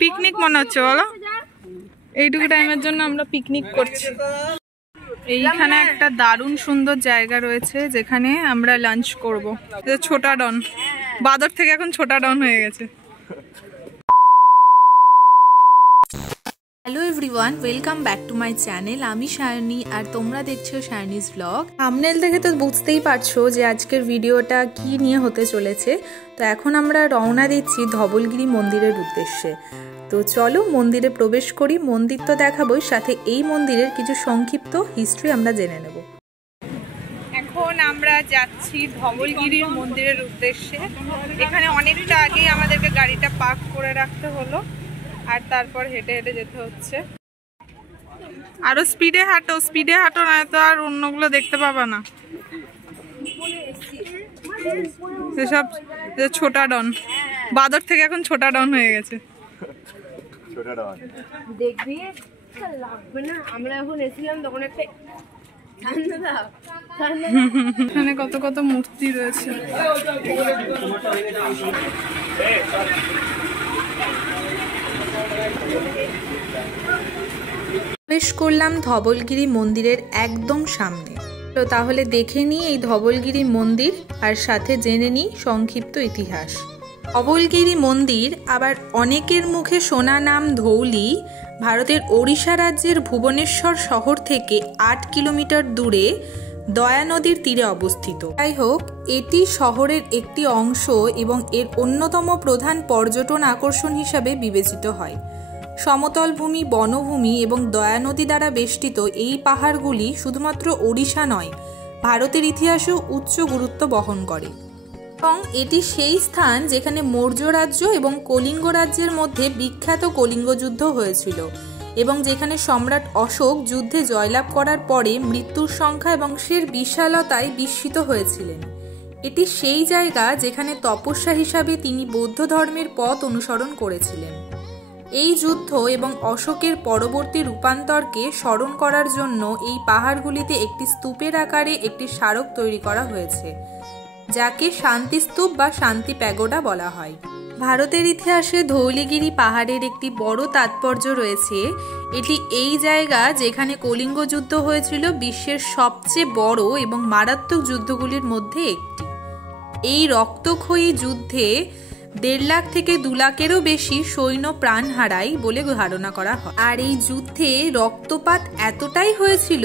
Picnic মনে হচ্ছে বলো, এইটুকু টাইমের জন্য আমরা পিকনিক করছি। এইখানে একটা দারুণ সুন্দর জায়গা রয়েছে যেখানে আমরা লাঞ্চ করব। ছোটা ডন, বাদর থেকে এখন ছোটা ডন হয়ে গেছে। Hello everyone, welcome back to my channel. আমি সায়নী আর তোমরা দেখছো সায়নীজ ব্লগ। থাম্বনেল দেখে তো বুঝতেই পারছো যে আজকের ভিডিওটা কি নিয়ে হতে চলেছে। তো এখন আমরা রওনা দিচ্ছি ধবলগিরি মন্দিরের উদ্দেশ্যে। তো চলো মন্দিরে প্রবেশ করি। মন্দির তো দেখাবোই, সাথে এই মন্দিরের কিছু সংক্ষিপ্ত হিস্ট্রি আমরা জেনে নেব। এখন আমরা যাচ্ছি ধবলগিরির মন্দিরের উদ্দেশ্যে। এখানে অনেকটা আগেই আমাদেরকে গাড়িটা পার্ক করে রাখতে হলো, আর তারপর হেঁটে হেঁটে যেতে হচ্ছে। আরো স্পিডে হাঁটো, স্পিডে হাঁটো, না তো আর অন্যগুলো দেখতে পাবা না। সেসব ছোটা ডন, বাদর থেকে এখন ছোটা ডন হয়ে গেছে। দেখবি লাগবে না, আমরা এখন এসেছিলাম তখন একটা এখানে কত কত মূর্তি রয়েছে। প্রবেশ করলাম ধবলগিরি মন্দিরের একদম সামনে। তো তাহলে দেখে নিই এই ধবলগিরি মন্দির, আর সাথে জেনে নিই সংক্ষিপ্ত ইতিহাস। ধবলগিরি মন্দির, আবার অনেকের মুখে শোনা নাম ধৌলি, ভারতের ওড়িশা রাজ্যের ভুবনেশ্বর শহর থেকে 8 কিলোমিটার দূরে দয়া নদীর তীরে অবস্থিত। যাই হোক, এটি শহরের একটি অংশ এবং এর অন্যতম প্রধান পর্যটন আকর্ষণ হিসাবে বিবেচিত হয়। সমতল ভূমি, বনভূমি এবং দয়া নদী দ্বারা বেষ্টিত এই পাহাড়গুলি শুধুমাত্র ওড়িশা নয়, ভারতের ইতিহাসেও উচ্চ গুরুত্ব বহন করে। এবং এটি সেই স্থান যেখানে মৌর্য রাজ্য এবং কলিঙ্গ রাজ্যের মধ্যে বিখ্যাত কলিঙ্গ যুদ্ধ হয়েছিল, এবং যেখানে সম্রাট অশোক যুদ্ধে জয়লাভ করার পরে মৃত্যুর সংখ্যা এবং সের বিশালতায় বিস্মিত হয়েছিলেন। এটি সেই জায়গা যেখানে তপস্যা হিসাবে তিনি বৌদ্ধ ধর্মের পথ অনুসরণ করেছিলেন। এই যুদ্ধ এবং অশোকের পরবর্তী রূপান্তরকে স্মরণ করার জন্য এই পাহাড়গুলিতে একটি স্তূপের আকারে একটি স্মারক তৈরি করা হয়েছে, যাকে শান্তি স্তূপ বা শান্তি প্যাগোডা বলা হয়। ভারতের ইতিহাসে ধৌলিগিরি পাহাড়ের একটি বড় তাৎপর্য রয়েছে। এটি এই জায়গা যেখানে কলিঙ্গ যুদ্ধ হয়েছিল, বিশ্বের সবচেয়ে বড় এবং মারাত্মক যুদ্ধগুলির মধ্যে একটি। এই রক্তক্ষয়ী যুদ্ধে 1.5 লাখ থেকে 2 লাখেরও বেশি সৈন্য প্রাণ হারায় বলে ধারণা করা হয়। আর এই যুদ্ধে রক্তপাত এতটাই হয়েছিল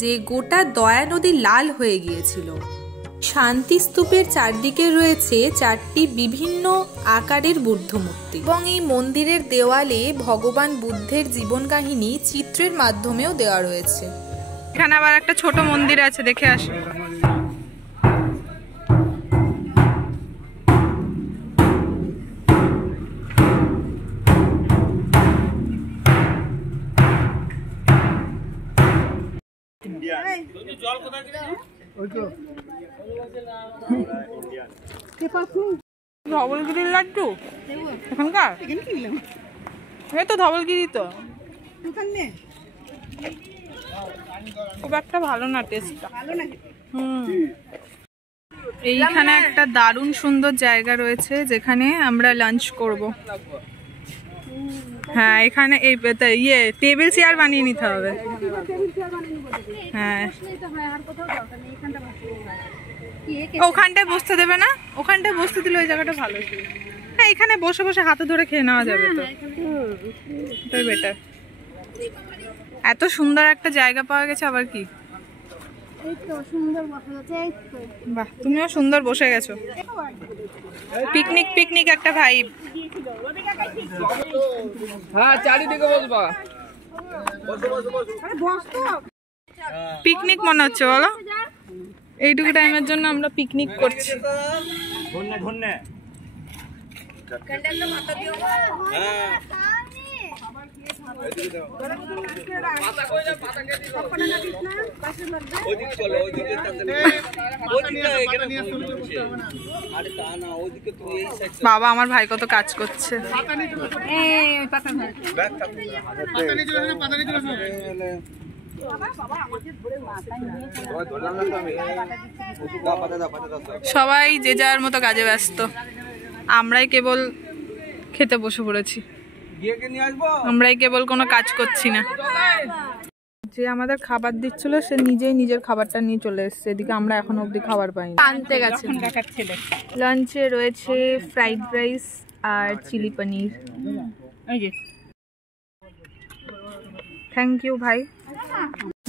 যে গোটা দয়া নদী লাল হয়ে গিয়েছিল। শান্তি স্তূপের চারদিকে রয়েছে 4টি বিভিন্ন আকারের বুদ্ধ মূর্তি, এবং এই মন্দিরের দেওয়ালে ভগবান বুদ্ধের জীবন কাহিনী চিত্রের মাধ্যমেও দেওয়া রয়েছে। এখানে আবার একটা ছোট মন্দির আছে, দেখে আসি। ধবলগিরির লাড্ডু এখানকার, এই তো ধবলগিরি, তো খুব একটা ভালো না টেস্টটা। এইখানে একটা দারুণ সুন্দর জায়গা রয়েছে যেখানে আমরা লাঞ্চ করব। হ্যাঁ, এখানে এই টেবিল চেয়ার বানিয়ে নিতে হবে। হ্যাঁ, ওখানটায় বসতে দেবে না, ওখানটায় বসতে দিলে ওই জায়গাটা ভালো। হ্যাঁ, এখানে বসে বসে হাতে ধরে খেয়ে নেওয়া যাবে, তো এটাই বেটার। এত সুন্দর একটা জায়গা পাওয়া গেছে আবার কি। বাহ, তুমিও সুন্দর বসে গেছো। পিকনিক পিকনিক একটা ভাইব। হ্যাঁ, চারিদিকে বসবা। পিকনিক মনে হচ্ছে বলো, এইটুকু টাইমের জন্য আমরা পিকনিক করছি। বাবা, আমার ভাই কত কাজ করছে। সবাই যে যার মতো কাজে ব্যস্ত, আমরাই কেবল খেতে বসে পড়েছি, আমরাই কেবল কোনো কাজ করছি না। যে আমাদের খাবার দিচ্ছিল সে নিজেই নিজের খাবারটা নিয়ে চলে এসেছে, এদিকে আমরা এখনো অবধি খাবার পাইনি। আনতে গেছে। লাঞ্চে রয়েছে ফ্রাইড রাইস আর চিলি পনির। থ্যাংক ইউ ভাই।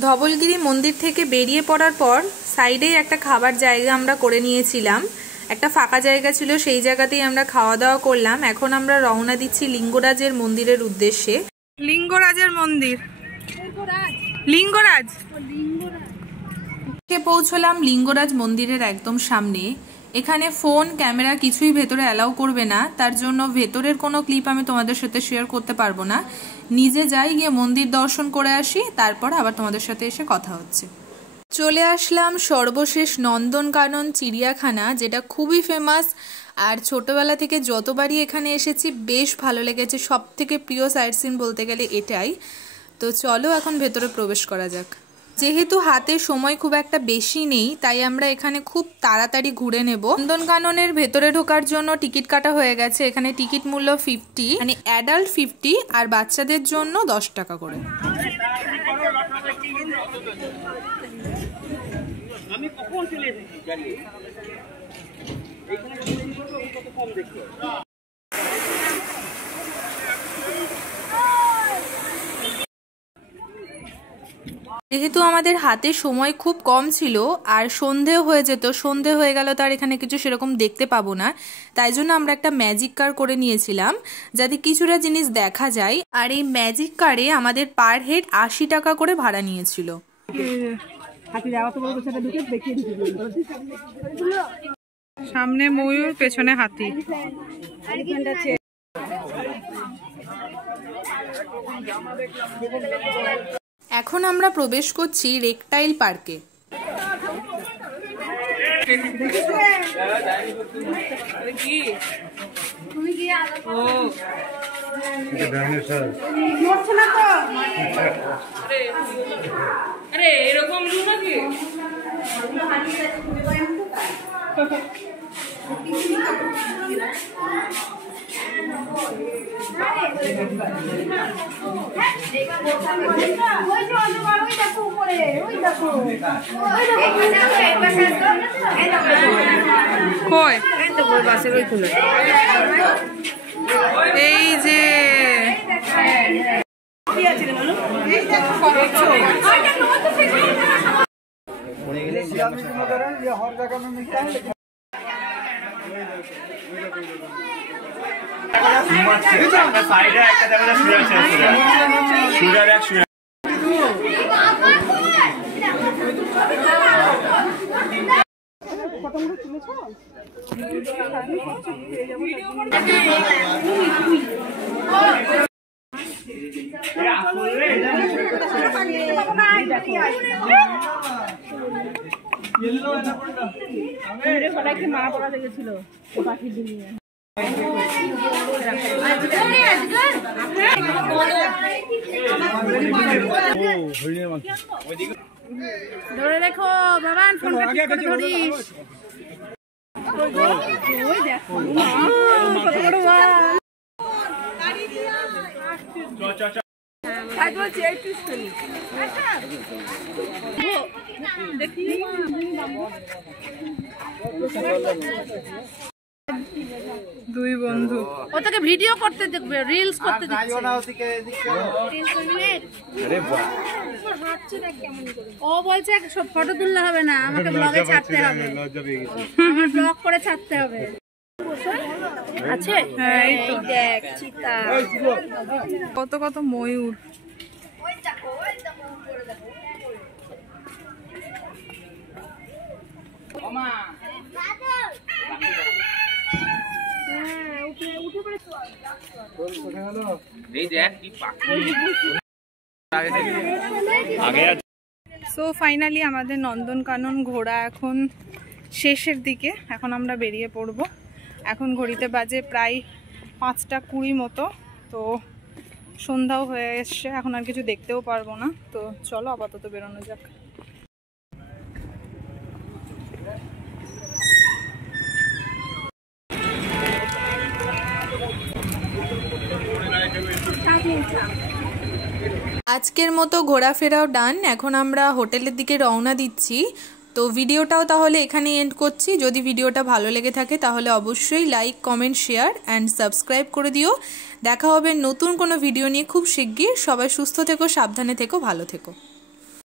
ধবলগিরি মন্দির থেকে বেরিয়ে পড়ার পর সাইডেই একটা খাবার জায়গা আমরা করে নিয়েছিলাম, একটা ফাঁকা জায়গা ছিল, সেই জায়গাতেই আমরা খাওয়া দাওয়া করলাম। এখন আমরা রওনা দিচ্ছি লিঙ্গরাজের মন্দিরের উদ্দেশ্যে। লিঙ্গরাজের মন্দির, লিঙ্গরাজ পৌঁছলাম লিঙ্গরাজ মন্দিরের একদম সামনে। এখানে ফোন ক্যামেরা কিছুই ভেতরে অ্যালাউ করবে না, তার জন্য ভেতরের কোনো ক্লিপ আমি তোমাদের সাথে শেয়ার করতে পারবো না। নিজে যাই, গিয়ে মন্দির দর্শন করে আসি, তারপর আবার তোমাদের সাথে এসে কথা হচ্ছে। চলে আসলাম সর্বশেষ নন্দনকানন চিড়িয়াখানা, যেটা খুবই ফেমাস আর ছোটবেলা থেকে যতবারই এখানে এসেছি বেশ ভালো লেগেছে। সব থেকে প্রিয় সাইট সিন বলতে গেলে এটাই। তো চলো এখন ভেতরে প্রবেশ করা যাক। যেহেতু হাতে সময় খুব একটা বেশি নেই, তাই আমরা এখানে খুব তাড়াতাড়ি ঘুরে নেব। নন্দনকাননের ভেতরে ঢোকার জন্য টিকিট কাটা হয়ে গেছে। এখানে টিকিট মূল্য 50, মানে অ্যাডাল্ট 50 আর বাচ্চাদের জন্য 10 টাকা করে। যেহেতু আমাদের হাতে সময় খুব কম ছিল আর সন্ধেও হয়ে যেত, সন্ধে হয়ে গেল তো আর এখানে কিছু সেরকম দেখতে পাবো না, তাই জন্য আমরা একটা ম্যাজিক কার করে নিয়েছিলাম যাতে কিছুটা জিনিস দেখা যায়। আর এই ম্যাজিক কারে আমাদের পার হেড 80 টাকা করে ভাড়া নিয়েছিল। সামনে ময়ূর, পেছনে হাতি। এখন আমরা প্রবেশ করছি রেকটাইল পার্কে। এরকম নাকি? এই যে মা পড়া লেগেছিল পাখির দুনিয়া। ধরে রেখো বাবান, ফোনটা ঠিক করে ধরিস। ওই দেখো কত বড় বাল। আজ বলছি এই পিস্তল দেখি দুই বন্ধু। ও তোকে ভিডিও করতে দেখবে, রিলস করতে দিচ্ছে। ও বলছে ফটো তুললে হবে না, আমাকে ব্লগে ছাড়তে হবে, আমার ব্লগ করে ছাড়তে হবে। আছে এই দেখ চিতা, কত কত ময়ূর। সো ফাইনালি আমাদের নন্দনকানন ঘোরা এখন শেষের দিকে। এখন আমরা বেরিয়ে পড়ব। এখন ঘড়িতে বাজে প্রায় 5টা 20 মতো। তো সন্ধ্যাও হয়ে এসছে, এখন আর কিছু দেখতেও পারবো না। তো চলো আপাতত বেরোনো যাক। আজকের মতো ঘোরাফেরাও ডান। এখন আমরা হোটেলের দিকে রওনা দিচ্ছি। তো ভিডিওটাও তাহলে এখানেই এন্ড করছি। যদি ভিডিওটা ভালো লেগে থাকে তাহলে অবশ্যই like, comment, share and subscribe করে দিও। দেখা হবে নতুন কোনো ভিডিও নিয়ে খুব শিগগির। সবাই সুস্থ থেকো, সাবধানে থেকো, ভালো থেকো।